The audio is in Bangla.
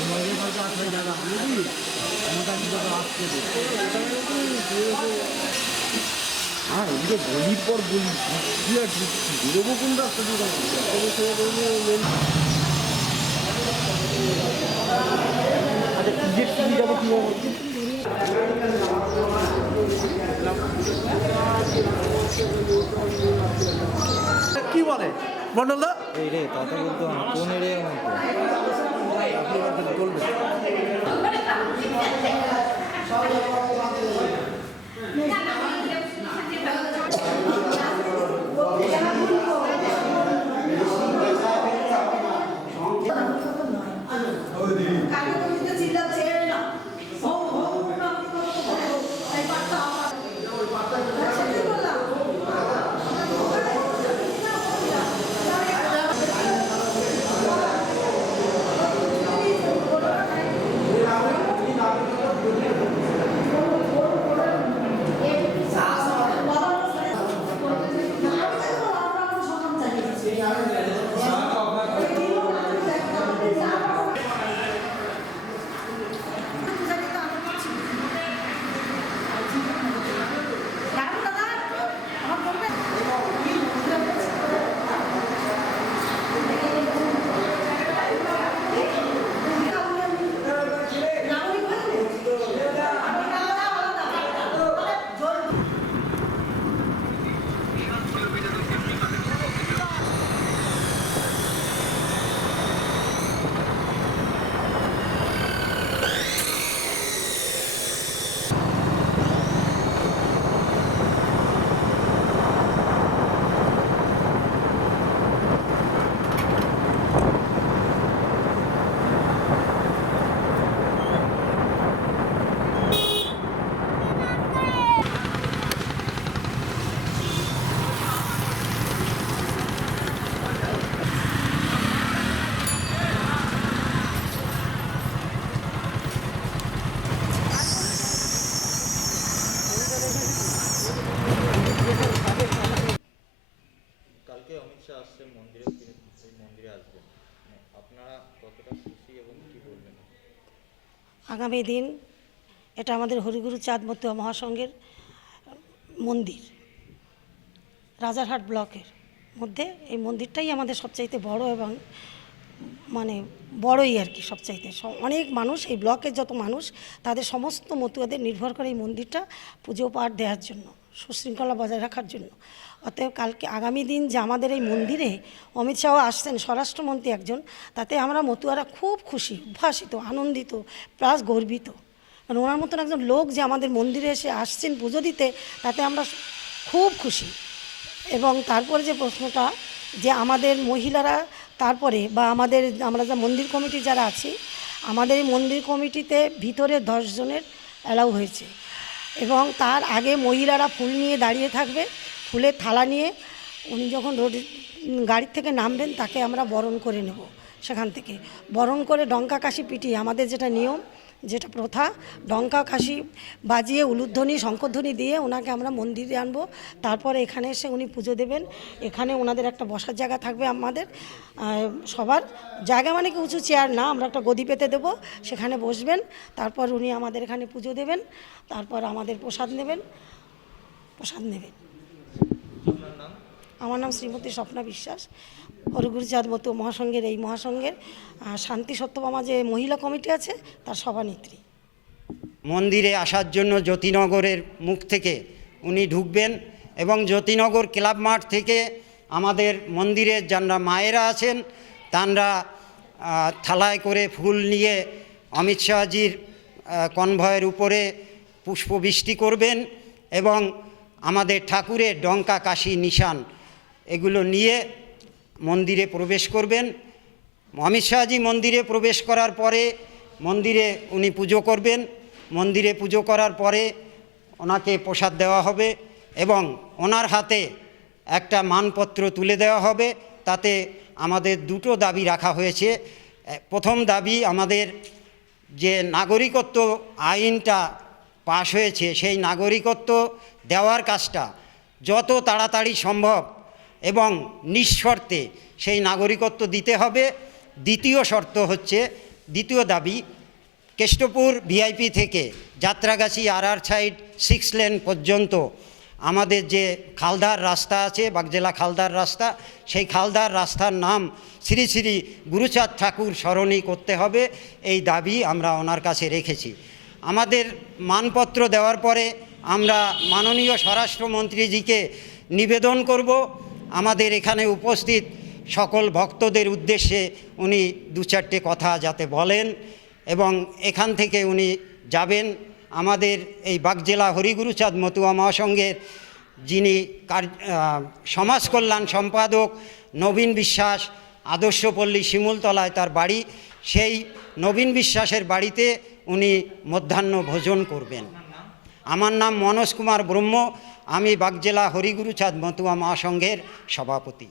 তোমাদের কাছে আসলে জায়গা বুঝলি আমার কাছে তো আসছে হ্যাঁ এদিকে গলির পর গলি কি আর ঢুকছি বেরোবো কোন রাস্তা আচ্ছা কিনে কি বলে? মন্ডলদা? এই রে, কথা বলতে হবে কোন আমাকে মধ্যে কালকে অমিত শাহ আসছেন মন্দিরে এই মন্দিরে আসবেন। মানে আপনারা কতটা খুশি এবং কি বলবেন? আগামী দিন এটা আমাদের হরিগুরু চাঁদ মতুয়া মহাসংঘের মন্দির, রাজারহাট ব্লকের মধ্যে। এই মন্দিরটাই আমাদের সবচাইতে বড় এবং মানে বড়ই আর কি সবচাইতে। অনেক মানুষ, এই ব্লকের যত মানুষ, তাদের সমস্ত মতুয়াদের নির্ভর করে এই মন্দিরটা পুজো পাঠ দেওয়ার জন্য, সুশৃঙ্খলা বজায় রাখার জন্য। অতএব কালকে আগামী দিন যে আমাদের এই মন্দিরে অমিত শাহ আসছেন, স্বরাষ্ট্রমন্ত্রী একজন, তাতে আমরা মতুয়ারা খুব খুশি, উদ্ভাসিত, আনন্দিত, প্লাস গর্বিত। কারণ ওনার মতন একজন লোক যে আমাদের মন্দিরে এসে আসছেন পুজো দিতে, তাতে আমরা খুব খুশি। এবং তারপরে যে প্রশ্নটা, যে আমাদের মহিলারা তারপরে বা আমাদের, আমরা যা মন্দির কমিটি যারা আছি, আমাদের এই মন্দির কমিটিতে ভিতরে দশজনের অ্যালাউ হয়েছে। এবং তার আগে মহিলারা ফুল নিয়ে দাঁড়িয়ে থাকবে ফুলের থালা নিয়ে উনি যখন রোড গাড়ির থেকে নামবেন, তাকে আমরা বরণ করে নেব সেখান থেকে। বরণ করে ডঙ্কা কাশি পিটিয়ে, আমাদের যেটা নিয়ম, যেটা প্রথা, ডঙ্কা কাশি বাজিয়ে উলুধ্বনি, শঙ্করধ্বনি দিয়ে ওনাকে আমরা মন্দিরে আনব। তারপরে এখানে এসে উনি পুজো দেবেন। এখানে ওনাদের একটা বসার জায়গা থাকবে আমাদের সবার। জায়গা মানে কি, উঁচু চেয়ার না, আমরা একটা গদি পেতে দেবো। সেখানে বসবেন, তারপর উনি আমাদের এখানে পুজো দেবেন, তারপর আমাদের প্রসাদ নেবেন প্রসাদ নেবেন। আমার নাম শ্রীমতী স্বপ্না বিশ্বাস। হরগুরুচাঁদ মতো মহাসংঘের এই মহাসংঘের শান্তি সত্যভামা যে মহিলা কমিটি আছে, তার সভানেত্রী। মন্দিরে আসার জন্য জ্যোতিনগরের মুখ থেকে উনি ঢুকবেন এবং জ্যোতিনগর ক্লাব মাঠ থেকে আমাদের মন্দিরের যারা মায়েরা আছেন, তারা থালায় করে ফুল নিয়ে অমিত শাহজির কনভয়ের উপরে পুষ্পবৃষ্টি করবেন এবং আমাদের ঠাকুরের ডঙ্কা কাশি নিশান, এগুলো নিয়ে মন্দিরে প্রবেশ করবেন। অমিত শাহজি মন্দিরে প্রবেশ করার পরে মন্দিরে উনি পুজো করবেন। মন্দিরে পুজো করার পরে ওনাকে প্রসাদ দেওয়া হবে এবং ওনার হাতে একটা মানপত্র তুলে দেওয়া হবে। তাতে আমাদের দুটো দাবি রাখা হয়েছে। প্রথম দাবি আমাদের যে নাগরিকত্ব আইনটা পাশ হয়েছে, সেই নাগরিকত্ব দেওয়ার কাজটা যত তাড়াতাড়ি সম্ভব এবং নিঃশর্তে সেই নাগরিকত্ব দিতে হবে। দ্বিতীয় শর্ত হচ্ছে, দ্বিতীয় দাবি, কেষ্টপুর ভিআইপি থেকে যাত্রাগাছি আর আর সাইড সিক্স লেন পর্যন্ত আমাদের যে খালদার রাস্তা আছে, বাগজেলা খালদার রাস্তা, সেই খালদার রাস্তার নাম শ্রী শ্রী গুরুচাঁদ ঠাকুর স্মরণী করতে হবে। এই দাবি আমরা ওনার কাছে রেখেছি। আমাদের মানপত্র দেওয়ার পরে আমরা মাননীয় স্বরাষ্ট্রমন্ত্রীজিকে নিবেদন করব। আমাদের এখানে উপস্থিত সকল ভক্তদের উদ্দেশ্যে উনি দু চারটে কথা যাতে বলেন এবং এখান থেকে উনি যাবেন। আমাদের এই বাগজেলা হরিগুরুচাঁদ মতুয়া মহাসংঘের যিনি সমাজ কল্যাণ সম্পাদক নবীন বিশ্বাস, আদর্শপল্লী শিমুলতলায় তার বাড়ি, সেই নবীন বিশ্বাসের বাড়িতে উনি মধ্যাহ্ন ভোজন করবেন। আমার নাম মনোজ কুমার ব্রহ্ম, আমি বাগজেলা হরিগুরুচাঁদ মতুয়া মহাসংঘের সভাপতি।